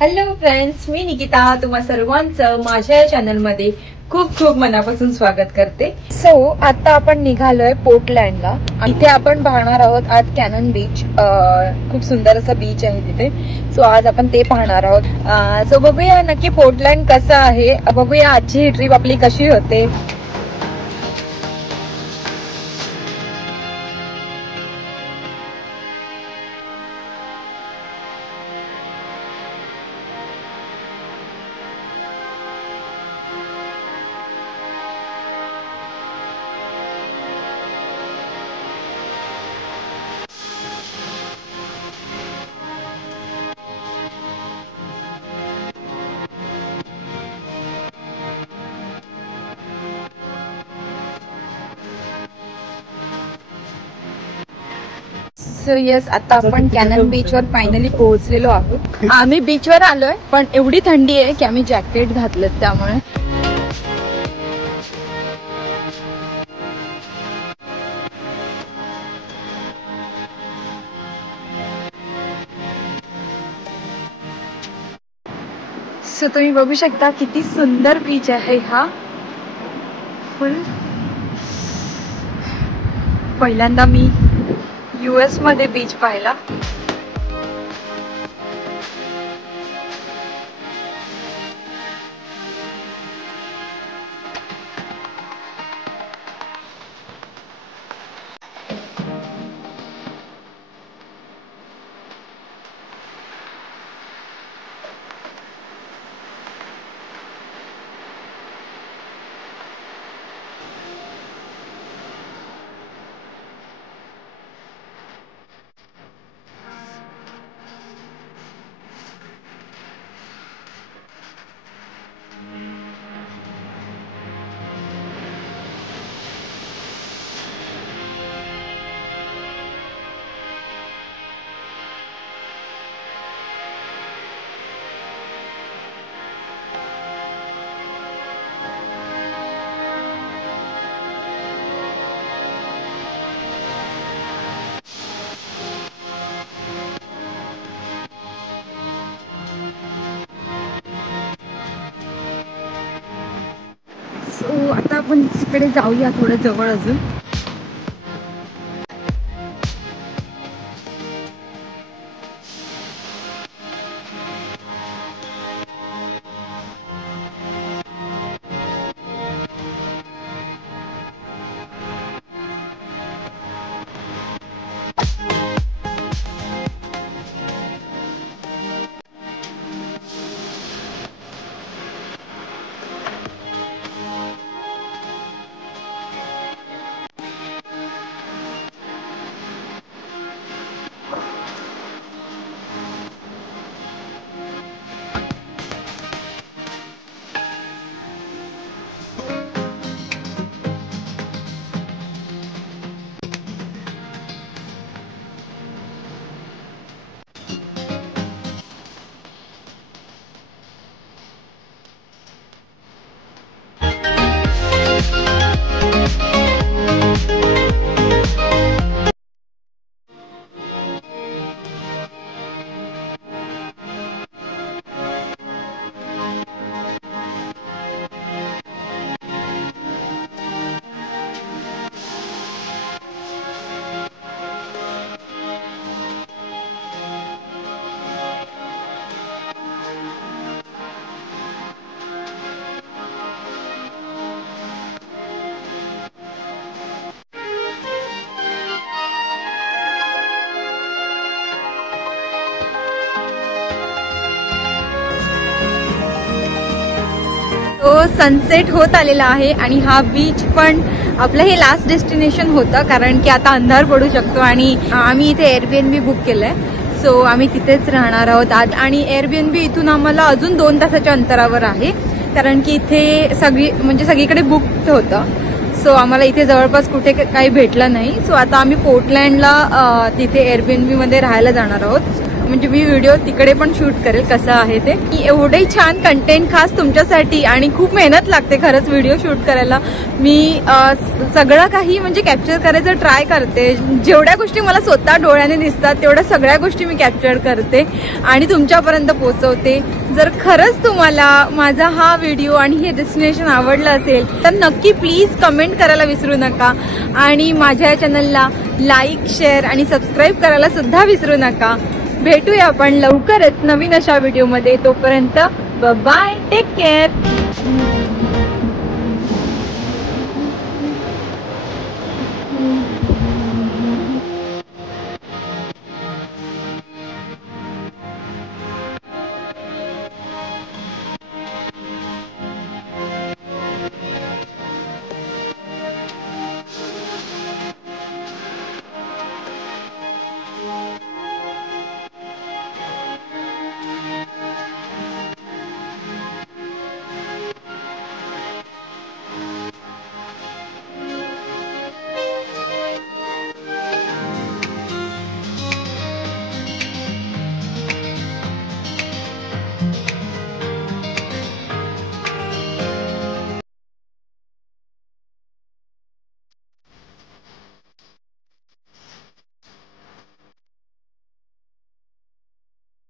Hello friends, मी निकिता तुम्हा सर्वांचं माझ्या चॅनलमध्ये खूप खूप मनापासून स्वागत करते। आता आपण निघालोय पोर्टलँडला। इथे आपण पाहणार आहोत आज कॅनन बीच। खूप सुंदर असं बीच आहे तिथे। आज आपण ते पाहणार आहोत। बघूया नक्की पोर्टलँड कसं आहे, बघूया आजची ही ट्रिप आपली कशी होते। येस, आता आपण कॅनन बीचवर फायनली पोहोचलेलो आहोत। आम्ही बीचवर आलोय, पण एवढी थंडी आहे की आम्ही जॅकेट घातलं त्यामुळे। तुम्ही बघू शकता किती सुंदर बीच आहे हा। पहिल्यांदा मी US मध्ये बीच पाहिला। आता आपण तिकडे जाऊया थोडं जवळ अजून। सनसेट होत आलेला आहे आणि हा बीच पण आपलं हे लास्ट डेस्टिनेशन होतं, कारण की आता अंधार पडू शकतो आणि आम्ही इथे एअरबीएनबी बुक केलंय। आम्ही तिथेच राहणार आहोत आज। आणि एअरबीएनबी इथून आम्हाला अजून 2 तासाच्या अंतरावर आहे, कारण की इथे सगळीकडे बुक होतं। आम्हाला इथे जवळपास कुठे काही भेटलं नाही। आता आम्ही पोर्टलँडला तिथे एअरबीएनबी मध्ये राहायला जाणार आहोत। म्हणजे मी व्हिडिओ तिकडे पण शूट करेल कसं आहे ते. एवढे छान कंटेंट खास तुमच्यासाठी आणि खूप मेहनत लागते खरंच व्हिडिओ शूट करायला. मी सगळं काही म्हणजे कॅप्चर करायचं ट्राय करते. जेवढ्या गोष्टी मला स्वतः डोळ्याने दिसतात तेवढ्या सगळ्या गोष्टी मी कॅप्चर करते आणि तुमच्यापर्यंत पोहोचवते. जर खरंच तुम्हाला माझा हा व्हिडिओ आणि हे डेस्टिनेशन आवडलं असेल तर नक्की प्लीज कमेंट करायला विसरू नका आणि माझ्या चॅनलला लाईक, शेअर आणि सबस्क्राईब करायला सुद्धा विसरू नका. भेटूया आपण लवकरच नवीन अशा व्हिडिओमध्ये. तोपर्यंत बाय, टेक केअर.